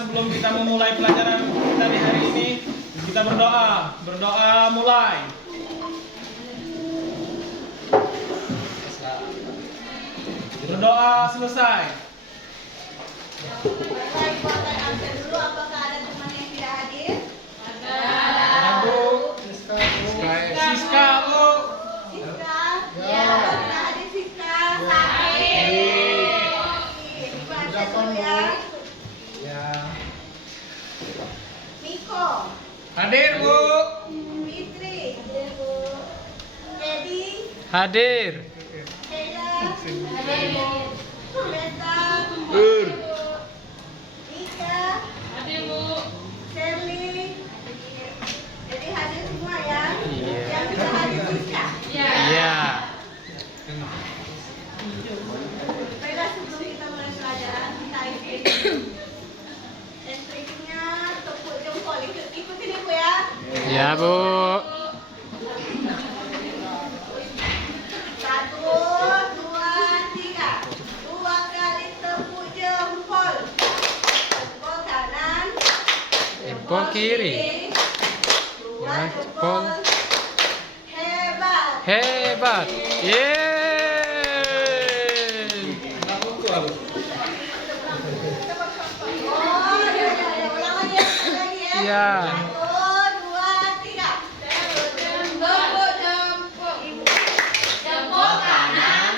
sebelum kita memulai pelajaran kita di hari ini, kita berdoa. Berdoa mulai. Berdoa selesai. Apakah ada teman yang tidak hadir? Ada Bu. Siska, Bu. Siska? Ya. Apakah hadir Siska? Hadir. Ibu absen dulu ya. Ya. Miko? Hadir, Bu. Fitri? Hadir, Bu. Teddy? Hadir. Heda? Hadir. Beta? Hadir. Nika? Hadir, Bu. Shirley? Jadi hadir semua ya? Iya. Yang bisa hadir Siska? Iya. Baiklah, sebelum kita mulai pelajaran, kita ikuti instruksinya, tepuk jempol. Ikutin Ibu ya. Ya, Bu. 1, 2, 3. 2 kali tepuk jempol. Jempol kanan, Jempol kiri. 2 Ya, jempol. jempol. Hebat. Hebat. Yeay. Oh, ya. Ulang lagi ya. Ulang lagi ya. Iya. 1, 2, 3. Jempol, jempol. Jempol kanan.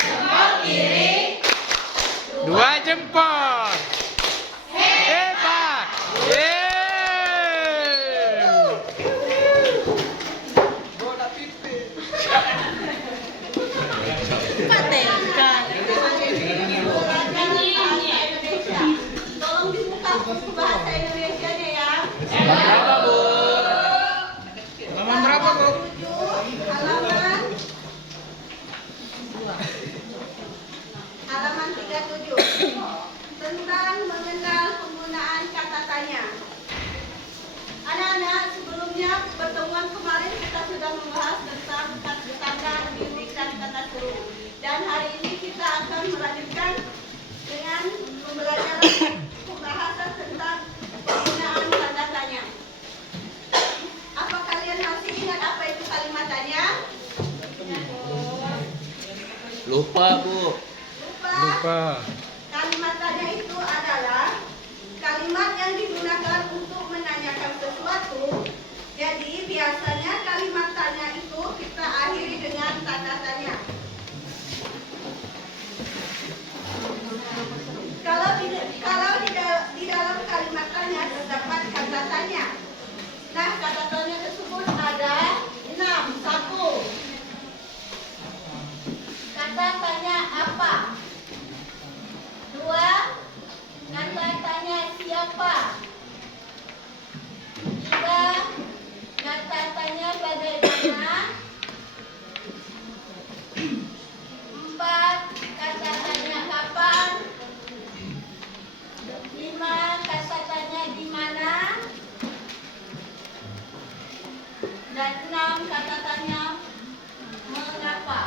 Jempol kiri. 2 jempol. Hebat. Yeay. Tolong dibuka buku bahasa Indonesianya ya. Berapa, Bu? Halaman berapa, Bu? 37. Tentang mengenal penggunaan kata tanya. Anak-anak, sebelumnya pertemuan kemarin kita sudah membahas tentang tanda didirikan kata seru. Dan hari ini kita akan melanjutkan dengan pembelajaran pembahasan tentang penggunaan tanda tanya. Apa kalian masih ingat apa itu kalimat tanya? Lupa, Bu. Lupa. Kalimat tanya itu adalah kalimat yang digunakan untuk menanyakan sesuatu. Jadi biasanya kalimat tanya itu kita akhiri dengan tanda tanya. Kalau di dalam kalimat tanya terdapat kata tanya. Nah, kata tanya tersebut ada 6. 1. Kata tanya apa? 2. Kata tanya siapa? 3. Kata tanya bagaimana? 4. Kata tanya kapan? 5. Kata tanya di mana? Dan 6. Kata tanya mengapa?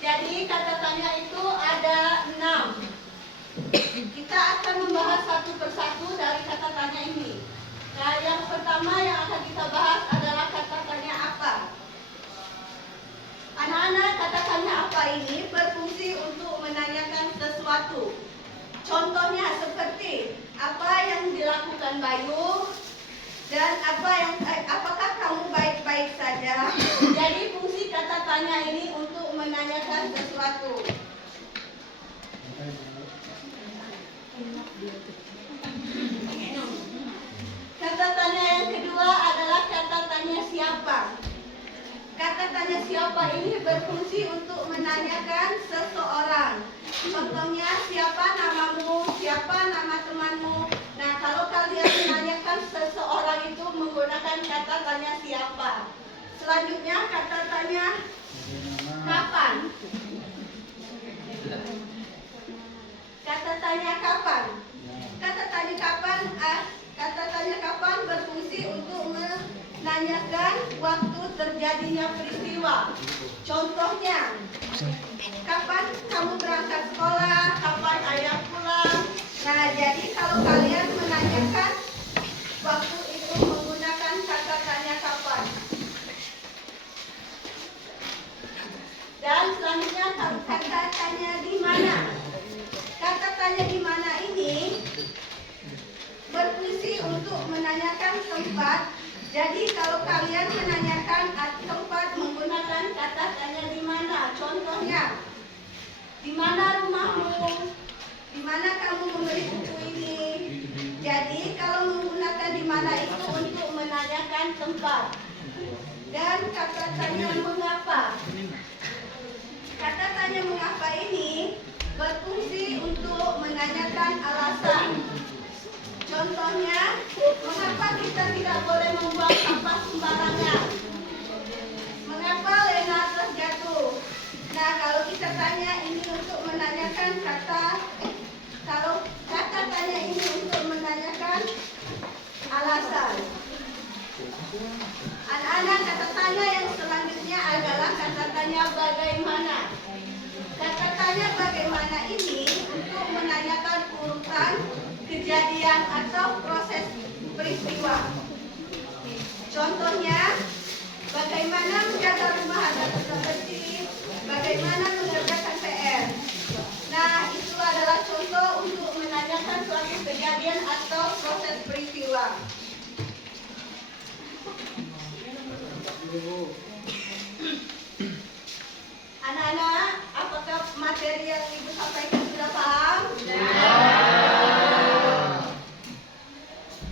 Jadi kata tanya itu ada 6. Kita akan membahas satu persatu dari kata tanya ini. Nah, yang pertama yang akan kita bahas adalah kata tanya apa. Anak-anak, kata tanya apa ini berfungsi untuk menanyakan sesuatu. Contohnya seperti apa yang dilakukan Bayu dan apakah kamu baik-baik saja. Jadi fungsi kata tanya ini untuk menanyakan sesuatu. Kata tanya yang kedua adalah kata tanya siapa. Kata tanya siapa ini berfungsi untuk menanyakan seseorang. Contohnya, siapa namamu, siapa nama temanmu. Nah, kalau kalian menanyakan seseorang itu menggunakan kata tanya siapa. Selanjutnya kata tanya kapan. Kata tanya kapan. Kata tanya kapan berfungsi untuk menanyakan waktu terjadinya peristiwa. Contohnya, kapan kamu berangkat sekolah, kapan ayah pulang. Nah, jadi kalau kalian menanyakan waktu itu menggunakan kata tanya kapan. Dan selanjutnya kata tanya di mana. Kata tanya di mana ini berfungsi untuk menanyakan tempat. Jadi kalau kalian menanyakan tempat menggunakan kata tanya di mana. Contohnya, di mana rumahmu? Di mana kamu membeli buku ini? Jadi kalau menggunakan di mana itu untuk menanyakan tempat. Dan kata tanya mengapa. Kata tanya mengapa ini berfungsi untuk menanyakan alasan. Contohnya, mengapa kita tidak boleh membuang sampah sembarangan? Mengapa Lena terjatuh? Nah, kalau kita tanya ini untuk menanyakan kalau kata tanya ini untuk menanyakan alasan. Anak-anak, kata tanya yang selanjutnya adalah kata tanya bagaimana. Kata tanya bagaimana ini untuk menanyakan urutan kejadian atau proses peristiwa. Contohnya, bagaimana menjaga rumah agar tetap bersih, bagaimana mengerjakan PR. Nah, itu adalah contoh untuk menanyakan suatu kejadian atau proses peristiwa. Anak-anak, apakah materi yang Ibu sampaikan sudah paham?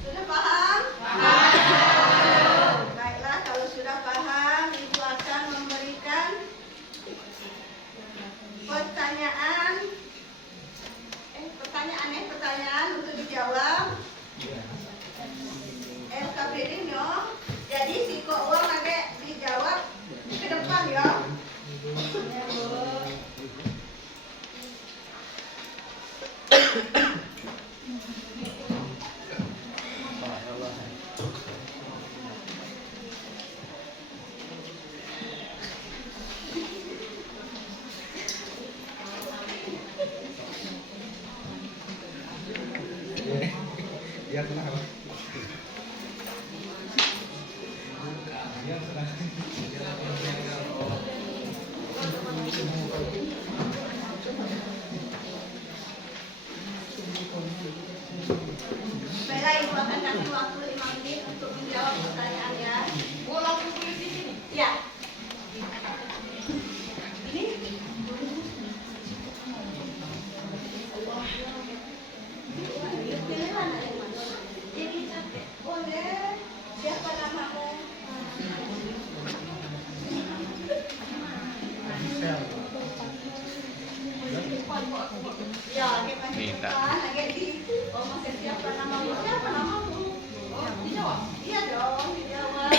Sudah paham? Baiklah, kalau sudah paham, Ibu akan memberikan pertanyaan untuk dijawab. LKPD-nya. Jadi siko uang agak dijawab ke depan ya. Baiklah, Ibu akan kasih waktu 5 menit untuk menjawab pertanyaan ya. Ya. Boleh. Siapa namamu? Ya, Minta. siapa namamu? Siapa namamu? Oh, dijawab? Iya dong, dijawab.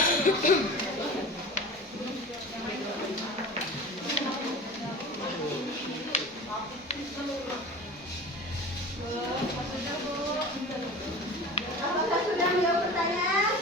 Apakah sudah menjawab pertanyaan?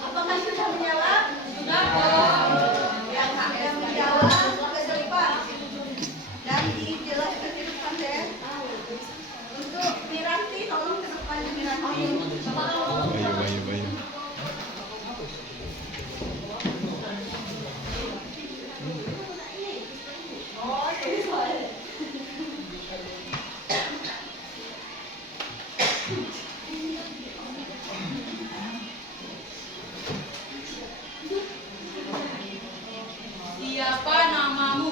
Apakah sudah menjawab? Sudah, Bu. Yang menjawab ke depan. Dan dijelaskan ke depan deh. Untuk Miranti, tolong ke depan Miranti. Bayu. Oh, sorry. Siapa namamu?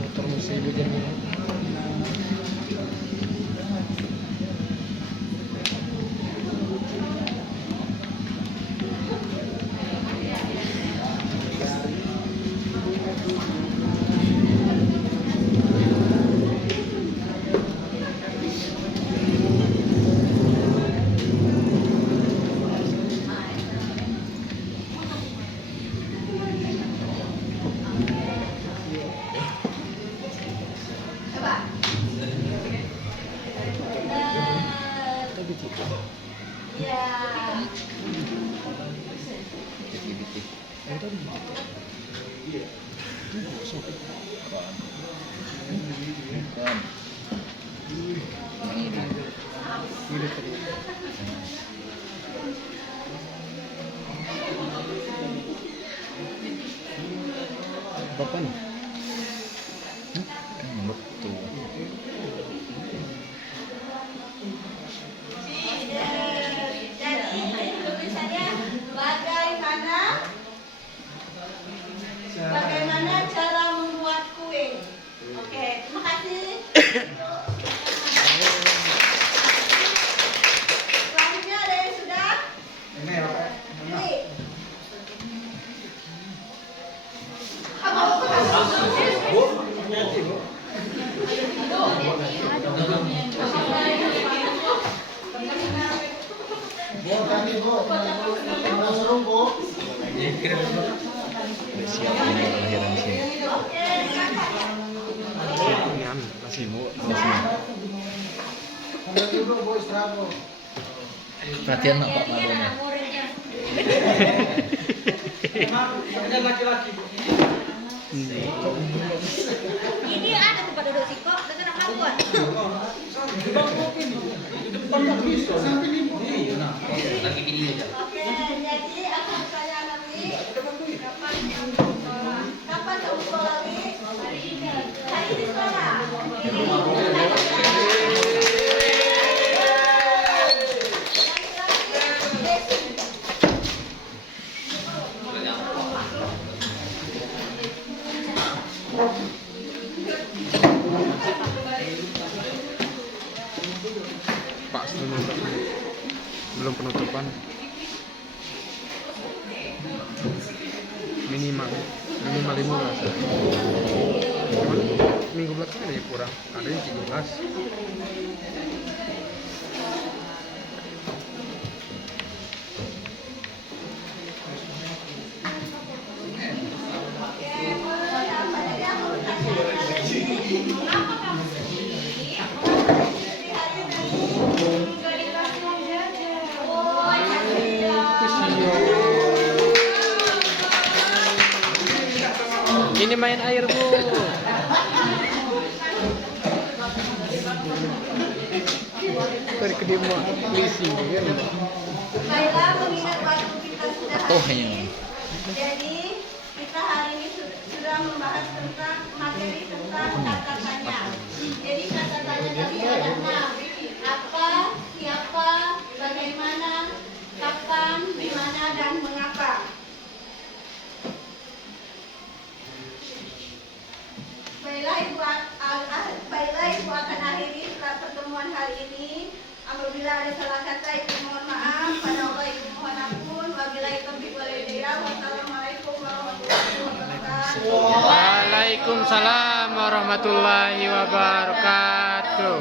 Motor musim hujan ini. Coba. Ya. Apa nih? Betul. Jadi tulisannya bagaimana cara membuat kue. Oke, terima kasih. Selanjutnya ada yang sudah? Ini. Siap ini lahiran sini. Oke, kakak. Masih mau. Perhatian lah Pak Madonya. Ini ada tempat duduk siko, dengan apa? Lagi gini aja. Oke, jadi aku bertanya nanti kapan kamu sekolah Wi? Hari ini sekolah. Pak, belum penutupan. Minimal 15. Cuman minggu belakang ada yang kurang, ada yang 17. Ini main air, Bu. Dari kedemo leasing ya. Baiklah, mengingat waktu kita sudah Oh, habis. hanya. Jadi kita hari ini sudah membahas tentang materi tentang kata tanya. Jadi kata tanya tadi ada 6. Apa, siapa, bagaimana, kapan, di mana, dan mengapa. Baiklah Ibu akan akhiri setelah pertemuan hari ini. Apabila ada salah kata Ibu mohon maaf. Pada Allah Ibu mohon ampun. Wabillahi taufiq wal hidayah. Wassalamualaikum warahmatullahi wabarakatuh. Waalaikumsalam warahmatullahi wabarakatuh.